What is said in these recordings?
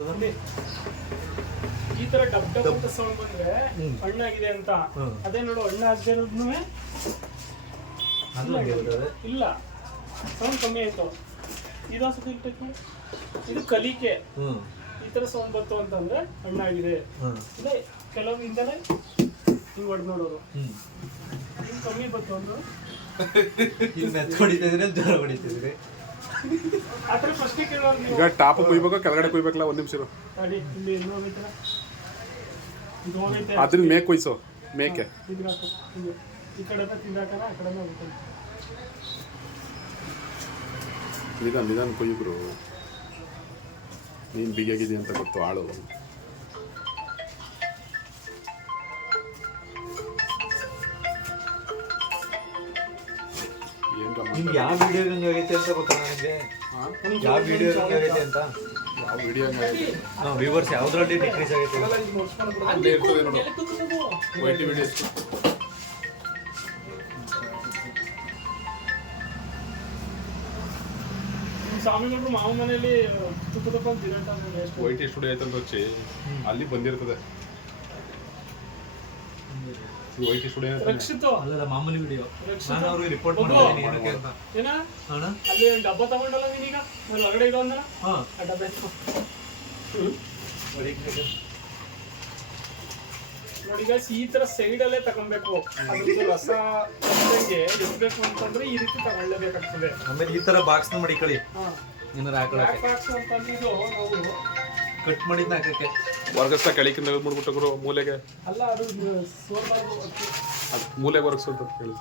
ಈ ತರ dub dub ಅಂತ ಸೌಂಡ್ ಬಂದ್ರೆ ಹಣ್ಣಾಗಿದೆ ಅಂತ. ಅದೇ ನೋಡು ಹಣ್ಣು ಆಗದೆ ಇಲ್ಲ, ಸೌಂಡ್ ಕಮ್ಮಿ ಆಯ್ತು. ಇದು ಕಲಿಕೆ. ಈ ತರ ಸೌಂಡ್ ಬಂತು ಅಂತಂದ್ರೆ ಹಣ್ಣಾಗಿದೆ. ಇಲ್ಲ ಕೆಲವು ಇಂದಲೇ ಹಿಂಗ್ ಹೊಡೆದ್ ನೋಡೋರು, ಹಿಂಗ್ ಕಮ್ಮಿ ಬಂತು ಅಂದ್ರೆ ಆತರ ಫಸ್ಟ್ ಕೇಳೋರು. ಈಗ ಟಾಪ್ ಕುಯ್ಬೇಕು, ಕೆಳಗಡೆ ಕುಯ್ಬೇಕಲ್ಲ? ಒಂದ್ ನಿಮಿಷ ಅದ್ರ ಮೇಕ್ ಕುಯ್ಸು. ಮೇಕೆ ಈ ಕಡೆ ತಿಂದಾಕನ ಆ ಕಡೆ ನಿಧಾನ ಕುಯ್ಯಿಬ್ರು. ನೀನ್ ಬಿಗಿಯಾಗಿದೆ ಅಂತ ಗೊತ್ತು ಆಳು. ನಿಮ್ಗೆ ಯಾವ ವಿಡಿಯೋ ಆಗೈತೆ ಅಂತ ಗೊತ್ತಾ ನನಗೆ? ಯಾವ ವಿಡಿಯೋ ಆಗೈತೆ ಅಂತ? ಯಾವ ವಿಡಿಯೋ ವ್ಯೂವರ್ಸ್ ಯಾವ್ದ್ರಲ್ಲಿ ಡಿಕ್ರೀಸ್ ಆಗೈತೆ? ವೈಟಿ ವಿಡಿಯೋ ಸ್ವಾಮಿಗಳು ಮಾವ ಮನೆಯಲ್ಲಿ ವೈಟಿ ಸ್ಟುಡಿಯೋ ಐತಂತ వచ్చి ಅಲ್ಲಿ ಬಂದಿರ್ತದೆ. ವೈಟಿ ಸ್ಟುಡಿಯೋ ರಕ್ಷಿತು ಅಲ್ಲ, ಮಾಮೂಲಿ ವಿಡಿಯೋ. ನಾನು ಅವ್ರಿಗೆ ರಿಪೋರ್ಟ್ ಮಾಡಿದ್ದೀನಿ ಏನಕ್ಕೆ ಅಂತ. ಏನ ಅಲ್ಲಿ ಡಬ್ಬ ತಗೊಂಡಲ್ಲ ನೀನೀಗ, ನಾನು ಹೊರಗಡೆ ಇರೋ ಅಂದಲ್ಲ. ಆ ಡಬ್ಬ ನೋಡಿ ಈಗ ಈ ತರ ಸೈಡ್ ಅಲ್ಲೇ ತಗೊಬೇಕು. ಅದ್ರದ್ದು ರಸ ಇರ್ಬೇಕು ಅಂತಂದ್ರೆ ಈ ರೀತಿ ತಗೊಳ್ಳೇಬೇಕಾಗ್ತದೆ. ಆಮೇಲೆ ಈ ತರ ಬಾಕ್ಸ್ ನ ಮಡಿಕಳಿ ಏನಾರ ಹಾಕೊಳ್ಳೋಕೆ. ಬಾಕ್ಸ್ ಅಂತಂದ್ರೆ ಇದು ನಾವು ಕಟ್ ಮಾಡಿದ್ನ ಹಾಕಕ್ಕೆ ವರ್ಗಸ್ತ ಕೆಳಕಿಂದ ಮಾಡ್ಬಿಟ್ಟು ಮೂಲೆಗೆ ಅಲ್ಲ, ಅದು ಸೋರ್ಬಾರ್ದು. ಅದು ಮೂಲೆಗೆ ವರ್ಗಸ್ತ ಕೇಳಿ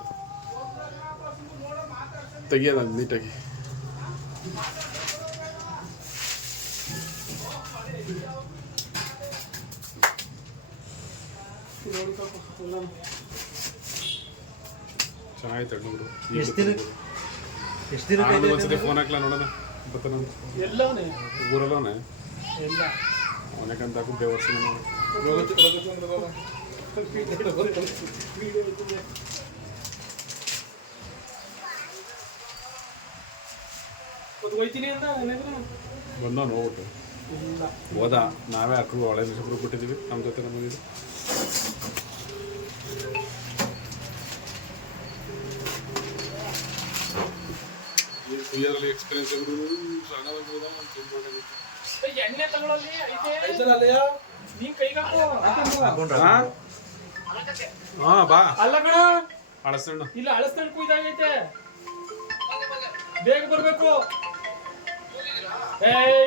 ತೆಗಿಯೋದ ನೀಟಾಗಿ. ಚೆನ್ನಾಗಿತ್ತು ಹಣ್ಣುಗಳು. ಎಷ್ಟು ದಿನ ಒಂದ್ಸತಿ ಫೋನ್ ಹಾಕ್ಲಾ ನೋಡೋಣ. ಬರ್ತಾನ ಎಲ್ಲವನೇ ಊರಲ್ಲವನೇ ಎಲ್ಲ ಮನೆಗಂತ ಹಾಕು ಬೇವರ್ಸಿ. ಹೋಯ್ತೀನಿ ಅಂತ ಬಂದ ನೋಡ್ಬಿಟ್ಟು ಹೋದ. ನಾವೇ ಹಾಕು ಒಳ್ಳೆ ದಿವಸ ಬಿಟ್ಟಿದ್ದೀವಿ ನಮ್ಮ ಜೊತೆ ನಮಗಿದು. ಕುಯ್ಯೋದ್ರಲ್ಲಿ ಎಕ್ಸ್ಪೀರಿಯನ್ಸ್ ಎಣ್ಣೆ ತಗೊಳ್ಳೋದು ನೀನ್ ಕೈಗಾಕು. ಹಾ ಬಾ. ಅಲ್ಲ ಕಣ, ಅಳಸಣ್ಣ ಇಲ್ಲ ಅಳಸಣ್ಣ ಕುಯ್ದಾಗೈತೆ, ಬೇಗ ಬರ್ಬೇಕು.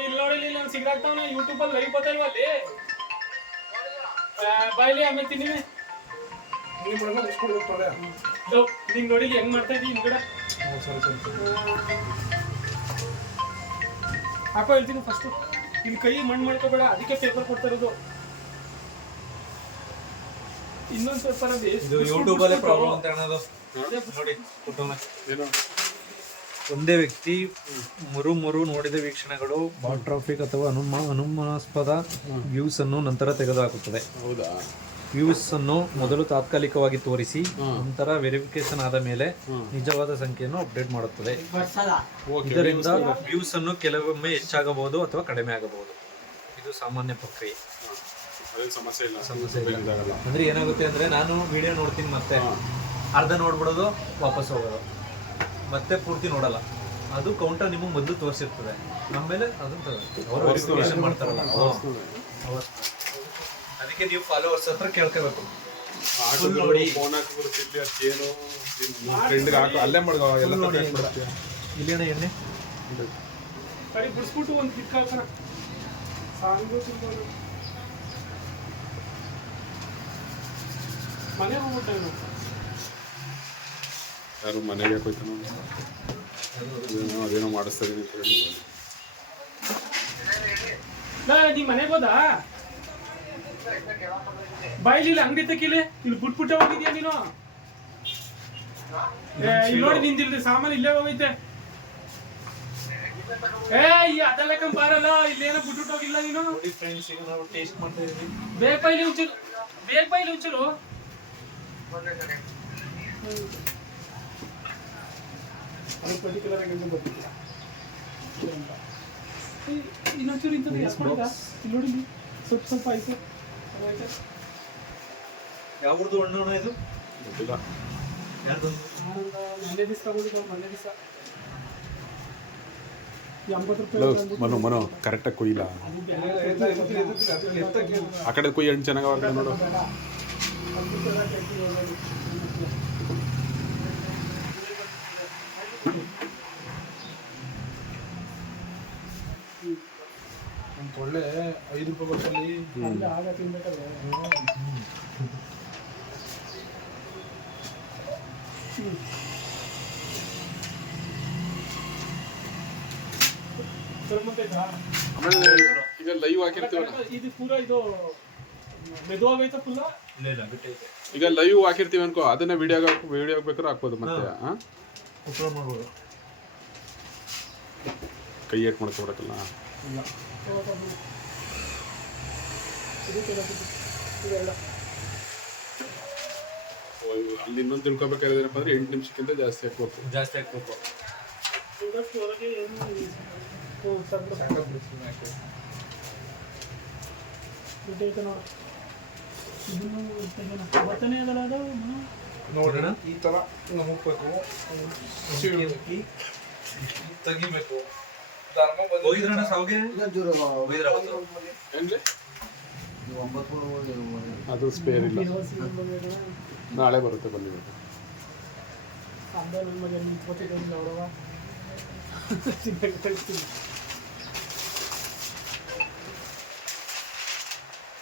ಇಲ್ಲಿ ನೋಡಿ, ನಾನು ಸಿಗ್ದಾಗ್ತಾವನ ಯೂಟ್ಯೂಬ್ ಅಲ್ಲಿ ಲೈವ್ ಬತ್ತಲ್ವ ಅಲ್ಲಿ. ಬಾಯ್ಲಿ ಆಮೇಲೆ ತಿನ್ನಿವಿ. ನೀನ್ ನೋಡಿ ಹೆಂಗ್ ಮಾಡ್ತಾ ಇದ್ದೀವಿ ಹಿಂದ್ಗಡೆ. ಹಾಕೋ ಹೇಳ್ತೀನಿ ಫಸ್ಟ್. ಇಲ್ಲಿ ಕೈ ಮಣ್ಣು ಮಾಡ್ಕೋಬೇಡ, ಅದಕ್ಕೆ ಪೇಪರ್ ಕೊಡ್ತಾ ಇರೋದು. ಇನ್ನೊಂದು ಪೇಪರ್ ಅಲ್ಲಿ ಯೂಟ್ಯೂಬ್ ಅಲ್ಲೇ ಪ್ರಾಬ್ಲಮ್ ಅಂತ ಹೇಳೋದು ನೋಡಿ. ಕುಟುಂಬ ಒಂದೇ ವ್ಯಕ್ತಿ ಮೂರು ನೋಡಿದ ವೀಕ್ಷಣೆಗಳು, ಬಾಟ್ ಟ್ರಾಫಿಕ್ ಅಥವಾ ಅನುಮಾನಾಸ್ಪದ ವ್ಯೂಸ್ ಅನ್ನು ನಂತರ ತೆಗೆದುಹಾಕುತ್ತದೆ. ಹೌದಾ? ವ್ಯೂಸ್ ಅನ್ನು ಮೊದಲು ತಾತ್ಕಾಲಿಕವಾಗಿ ತೋರಿಸಿ ನಂತರ ವೆರಿಫಿಕೇಶನ್ ಆದ ಮೇಲೆ ನಿಜವಾದ ಸಂಖ್ಯೆಯನ್ನು ಅಪ್ಡೇಟ್ ಮಾಡುತ್ತದೆ. ಇದರಿಂದ ವ್ಯೂಸ್ ಅನ್ನು ಕೆಲವೊಮ್ಮೆ ಹೆಚ್ಚಾಗಬಹುದು ಅಥವಾ ಕಡಿಮೆ ಆಗಬಹುದು. ಇದು ಸಾಮಾನ್ಯ ಪ್ರಕ್ರಿಯೆ. ಸಮಸ್ಯೆ ಇಲ್ಲ. ಅಂದ್ರೆ ಏನಾಗುತ್ತೆ ಅಂದ್ರೆ, ನಾನು ವಿಡಿಯೋ ನೋಡ್ತೀನಿ, ಮತ್ತೆ ಅರ್ಧ ನೋಡ್ಬಿಡೋದು, ವಾಪಸ್ ಹೋಗೋದು, ಮತ್ತೆ ಪೂರ್ತಿ ನೋಡಲ್ಲ. ಅದು ಕೌಂಟರ್ ನಿಮಗೆ ಮೊದಲು ತೋರಿಸಿರ್ತದೆ. ಆಮೇಲೆ ಅದನ್ನ ಅವರು ವೆರಿಫಿಕೇಶನ್ ಮಾಡ್ತಾರಲ್ಲ, ಅದಕ್ಕೆ ನೀವು ಫಾಲೋವರ್ಸ್ ಹತ್ರ ಕೇಳ್ಕೋಬೇಕು. ನೋಡಿ ಫೋನ್ ಏನು ಫ್ರೆಂಡ್ಗೆ ಹಾಕು, ಅಲ್ಲೇ ಮಾಡ್ಕೋ ಎಲ್ಲ ಇಲ್ಲೇನ ಎಣ್ಣೆ ಕಡಿ ಬಿಡಿಸ್ಬಿಟ್ಟು ಒಂದು ಕಿಕ್ ಹಾಕೋಣ. ಮನೆ ಹೋಗ್ಬಿಟ್ಟು ಯಾರು ಮನೆಗೆ ಹೋಯ್ತಾನೋ ಅದೇನೋ ಮಾಡಿಸ್ತಾ ಇದೀನಿ ಅಂತ ಹೇಳಿ. ನೀ ಮನೆಗೆ ಹೋದಾ? ಬಾಯಿಲಿ ಅಂಗಡಿ ತಕ್ಕಿಲಿ ಇಲ್ಲಿ ಬಿಟ್ಬಿಟ್ಟೆ ಹೋಗಿದ್ಯಾ ನೀನು? ಇಲ್ಲಿ ನೋಡಿ, ನಿಂದಿಲ್ರಿ ಸಾಮಾನು ಇಲ್ಲೇ ಹೋಗೈತೆ. ಅದೆಲ್ಲ ಕಂಬಾರಲ್ಲ, ಇಲ್ಲೇನೋ ಬಿಟ್ಬಿಟ್ಟು ಹೋಗಿಲ್ಲ ನೀನು. ಬೇಗ ಬಾಯಿಲಿ ಒಂಚೂರು, ಬೇಗ ಬಾಯಿಲಿ ಒಂಚೂರು. ಪರ್ಟಿಕ್ಯುಲರ್ ಆಗಿ ಗೊತ್ತಿಲ್ಲ. ಇನ್ನೊಂಚೂರು ಇಂಥದ್ದು ಎಸ್ಕೊಂಡಿದ್ದ ಇಲ್ಲಿ ನೋಡಿ ಇಲ್ಲಿ ಸ್ವಲ್ಪ ಸ್ವಲ್ಪ ಆಯ್ತು ಯಾವ್ದು ಹಣ್ಣು ಇದು ಗೊತ್ತಿಲ್ಲ. ಮೊನ್ನೆ ದಿವಸ ತಗೊಂಡಿದ್ದು ಮೊನ್ನೆ ದಿವಸ 80 ರೂಪಾಯಿ ಮನು ಕರೆಕ್ಟಾಗಿ ಕೊಯ್ಯಿಲ್ಲ. ಆ ಕಡೆ ಕೊಯ್ಯಿ ಹಣ್ಣು ಚೆನ್ನಾಗಿ ಆ ಕಡೆ ನೋಡು. ಒಳ್ಳೆ 5 ರೂಪಾಯಿ ಬರ್ತಲ್ಲಿ ಆಗ ತಿನ್ಬೇಕಲ್ಲ ಆಮೇಲೆ ಈಗ ಲೈವ್ ಹಾಕಿರ್ತೀವಲ್ಲ, ಇದು ಪೂರ ಇದು ಮೆದುವಾಗೈತ ಫುಲ್ಲ ಇಲ್ಲ ಬಿಟ್ಟೈತೆ. ಈಗ ಲೈವ್ ಹಾಕಿರ್ತೀವಿ ಅನ್ಕೋ, ಅದನ್ನ ವಿಡಿಯೋ ಬೇಕಾದ್ರೆ ಹಾಕ್ಬೋದು. ಮತ್ತೆ ಉಪಯೋಗ ಮಾಡ್ಬೋದು. ಕೈ ಏಟ್ ಮಾಡ್ಕೊಬಿಡಕ್ಕಲ್ಲ. ಅಲ್ಲಿ ಇನ್ನೊಂದು ತಿಳ್ಕೊಬೇಕಾದ್ರೆ ಏನಪ್ಪ ಅಂದ್ರೆ 8 ನಿಮಿಷಕ್ಕಿಂತ ಜಾಸ್ತಿ ಹಾಕ್ಬೇಕು. ಜಾಸ್ತಿ ಹಾಕ್ಬೇಕು. ನೋಡೋಣ ಈ ತರ ನಮಗ್ಬೇಕು ತೆಗಿಬೇಕು. ಹೋಗಿದ್ರಣ್ಣ ಸಾವ್ಗೆ? ಏನ್ರಿ ಅದು ಸ್ಪೇರ್ ಇಲ್ಲ, ನಾಳೆ ಬರುತ್ತೆ. ಬಂದಿರುತ್ತೆ.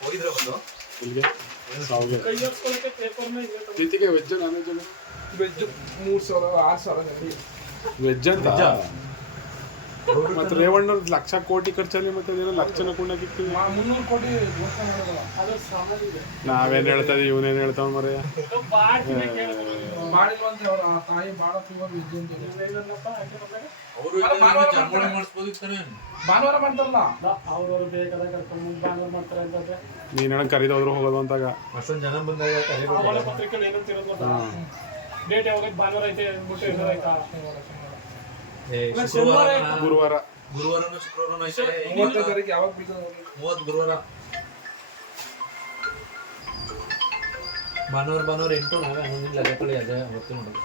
ಹೋಗಿದ್ರ ಬಂದು ಇಲ್ಲಿಗೆ ಸಾವಿಗೆ ಪ್ರೀತಿಗೆ veg non veg veg 3,000 6,000 veg ಅಂತ. ಮತ್ತೆ ರೇವಣ್ಣ ಲಕ್ಷ ಕೋಟಿ ಖರ್ಚಲ್ಲಿ ಮತ್ತೆ ಅದೇನೋ ಲಕ್ಷನ ಕೊಂಡಾಕಿರ್ತೀವಿ. 300 ಕೋಟಿ ನಾವೇನ್ ಹೇಳ್ತಾ ಇದೀವಿ, ಇವನೇನ್ ಹೇಳ್ತಾವ ಮರೆ. ಮಾಡಿಲ್ವಂತೆ ಅವ್ರ ತಾಯಿ ಬಾಳ ಫೀವರ್ ವೆಜ್ ಅಂತ ಭಾನುವಾರ ಮಾಡ್ತಾರಲ್ಲ ಅವ್ರವ್ರು ಬೇಕಾದ ಕರ್ಕೊಂಡು ಭಾನುವಾರ ಮಾಡ್ತಾರೆ ಅಂತಂದ್ರೆ ನೀನ್ ಹೇಳಕ್ ಕರೀದವ್ರು ಹೋಗೋದು ಅಂತಾಗ ಅಷ್ಟೊಂದು ಜನ ಬಂದಾಗ ಆಮೇಲೆ ಪತ್ರಿಕೆಗಳು ಏನಂತ ಇರೋದು ಗೊತ್ತಾ? ಡೇಟ್ ಯಾವಾಗ ಭಾನುವಾರ ಐತೆ ಅಂದ್ಬಿಟ್ಟು ಇರೋದಾಯ್ತಾ? ಗುರುವಾರ ಗುರುವಾರನೂ ಶುಕ್ರವಾರನೂ ಐತೆ. 30ನೇ ತಾರೀಕು ಯಾವಾಗ ಬೀಳ್ತದೆ 30 ಗುರುವಾರ. ಭಾನುವಾರ 8 ನಾವೇ 11 ಲಗ್ಗೆ ಕಳಿ ಅದೇ ಅವತ್ತು ನೋಡೋದು.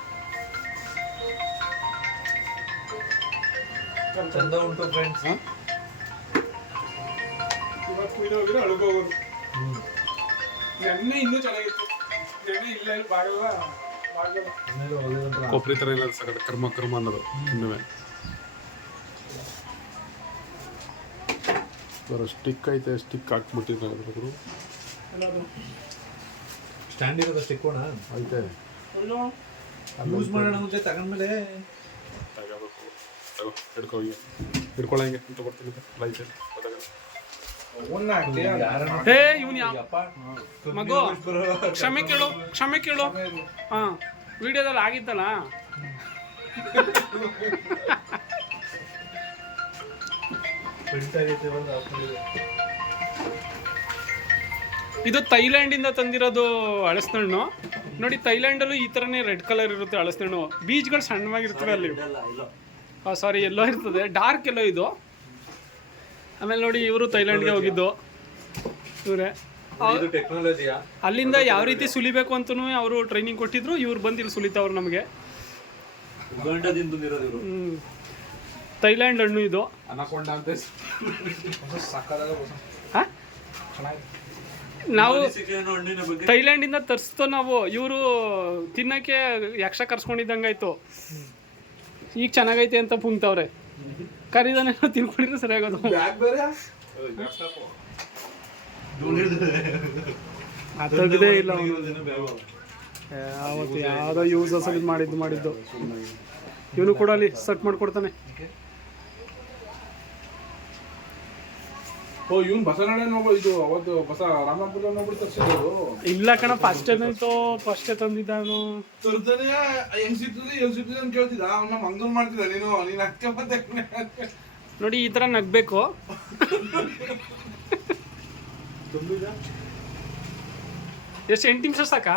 ಚಂದ ಉಂಟು ಫ್ರೆಂಡ್ಸ್. ಇವತ್ತು ಕುಯ್ದು ಹೋಗಿದ್ರೆ ಅಳ್ಕೋಗೋದು. ನೆನ್ನೆ ಇನ್ನೂ ಚೆನ್ನಾಗಿತ್ತು. ನೆನ್ನೆ ಇಲ್ಲ ಬಾಗಲ್ಲ ಕೊಬ್ಬರಿ ತರ ಇಲ್ಲ ಸರ್, ಕರ್ಮ ಕರ್ಮ ಅನ್ನೋದು ಇನ್ನುವೆ. ಸ್ಟಿಕ್ ಐತೆ, ಸ್ಟಿಕ್ ಹಾಕ್ಬಿಟ್ಟಿದ್ರು. ಸ್ಟ್ಯಾಂಡ್ ಇರೋದು ಸ್ಟಿಕ್ಕೋಣ ಐತೆ, ಯೂಸ್ ಮಾಡೋಣ ಮುಂಚೆ ತಗೊಂಡ್ಮೇಲೆ ತಗೋಬೇಕು. ತಗೋ ಹಿಡ್ಕೊಳ್ಳಿ, ಹಿಡ್ಕೊಳ್ಳಂಗೆ ಅಂತ ಬರ್ತೀನಿ. ಲೈಟ್ ಹೇ ಇವನು ಮಗು ಕ್ಷಮೆ ಕೇಳು. ಹಾ ವಿಡಿಯೋದಲ್ಲಿ ಆಗಿತ್ತಲ್ಲ. ಇದು ಥೈಲ್ಯಾಂಡಿಂದ ತಂದಿರೋದು ಹಳಸಣ್ಣು. ನೋಡಿ ಥೈಲ್ಯಾಂಡಲ್ಲೂ ಈ ಥರನೇ ರೆಡ್ ಕಲರ್ ಇರುತ್ತೆ ಹಳಸಣ್ಣು. ಬೀಜ್ಗಳು ಸಣ್ಣವಾಗಿರ್ತವೆ ಅಲ್ಲಿ. ಸಾರಿ ಎಲ್ಲೋ ಇರ್ತದೆ, ಡಾರ್ಕ್ ಎಲ್ಲೋ ಇದು. ಆಮೇಲೆ ನೋಡಿ ಇವರು ಥೈಲ್ಯಾಂಡ್ಗೆ ಹೋಗಿದ್ದು ಇವರೇ. ಟೆಕ್ನಾಲಜಿಯಾ ಅಲ್ಲಿಂದ ಯಾವ ರೀತಿ ಸುಲಿಬೇಕು ಅಂತಲೂ ಅವರು ಟ್ರೈನಿಂಗ್ ಕೊಟ್ಟಿದ್ರು. ಇವ್ರು ಬಂದು ಇಲ್ಲಿ ಸುಲಿತವ್ರು ನಮಗೆ. ಥೈಲ್ಯಾಂಡ್ ಹಣ್ಣು ಇದು. ಅನಕೊಂಡ ಅಂತ ನಾವು ಥೈಲ್ಯಾಂಡಿಂದ ತರಿಸ್ತೋ ನಾವು. ಇವರು ತಿನ್ನೋಕ್ಕೆ ಯಕ್ಷ ಕರ್ಸ್ಕೊಂಡಿದ್ದಂಗಾಯ್ತು. ಈಗ ಚೆನ್ನಾಗೈತೆ ಅಂತ ಪುಂಕ್ತವ್ರೆ. ಕರಿದಾನೇನೋ ತಿನ್ಕೊಂಡಿದ್ರೆ ಸರಿಯಾಗೋದು. ತೆಗ್ದೇ ಇಲ್ಲ ಅವತ್ತು ಯಾವುದೋ ಯೂಸಸ್ ಅಲ್ಲಿ ಮಾಡಿದ್ದು. ಇವನು ಕೂಡ ಅಲ್ಲಿ ಸೆಟ್ ಮಾಡ್ಕೊಡ್ತಾನೆ. ಓ ಇವನು ಬಸವನಳ್ಳಿ ಇದು ಅವತ್ತು ಬಸ ರಾಮಪುರ ನೋಡ್ಬಿಟ್ಟು ತರ್ಸಿದ್ರು. ಇಲ್ಲ ಕಣ, ಫಸ್ಟೇ ತಂದಿದ್ದಾನು. ತರ್ತಾನೆ ಹೆಂಗ್ ಸಿಗ್ತದೆ ಅಂತ ಕೇಳ್ತಿದ್ದ. ಅವನ್ನ ಮಂಗನ್ ಮಾಡ್ತಿದ್ದ. ನೀನು ಅಕ್ಕ ಮತ್ತೆ ನೋಡಿ ಈ ಥರ ನಗ್ಬೇಕು. ಎಷ್ಟು 8 ನಿಮಿಷ ಸಾಕಾ?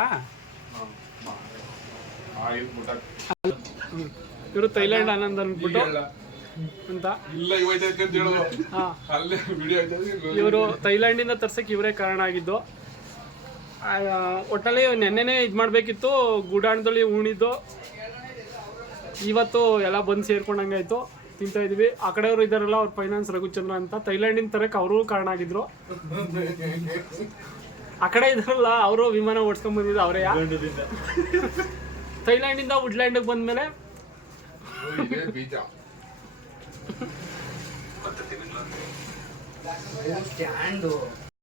ಇವರು ಥೈಲ್ಯಾಂಡ್ ಆನಂದ್ ಅಂದ್ಬಿಟ್ಟು ಅಂತ. ಇಲ್ಲ ಇವೈತೆ ಅಂತ ಹೇಳೋದು ಹಾಂ, ಅಲ್ಲೇ ವಿಡಿಯೋ ಆಯ್ತು. ಇವರು ಥೈಲ್ಯಾಂಡಿಂದ ತರ್ಸಕ್ಕೆ ಇವರೇ ಕಾರಣ ಆಗಿದ್ದು. ಒಟ್ಟಲ್ಲಿ ನೆನ್ನೆನೇ ಇದು ಮಾಡಬೇಕಿತ್ತು, ಗೂಡಾಣದಲ್ಲಿ ಉಣಿದ್ದು. ಇವತ್ತು ಎಲ್ಲ ಬಂದು ಸೇರ್ಕೊಂಡಂಗಾಯ್ತು, ತಿಂತಾ ಇದ್ವಿ. ಆ ಕಡೆಯವರು ಇದ್ದಾರಲ್ಲ, ಅವ್ರ ಫೈನಾನ್ಸ್ ರಘುಚಂದ್ರ ಅಂತ, ಥೈಲ್ಯಾಂಡಿನ ತರಕ್ಕೆ ಅವರು ಕಾರಣ ಆಗಿದ್ರು. ಆ ಕಡೆ ಇದ್ದಾರಲ್ಲ, ಅವರು ವಿಮಾನ ಓಡಿಸ್ಕೊಂಡ್ ಬಂದಿದ್ದು ಅವರೇ. ಥೈಲ್ಯಾಂಡಿಂದ ವುಡ್ಲ್ಯಾಂಡಿಗೆ ಬಂದಮೇಲೆ ಇದೇ ಬೀಜ ಸ್ಟ್ಯಾಂಡು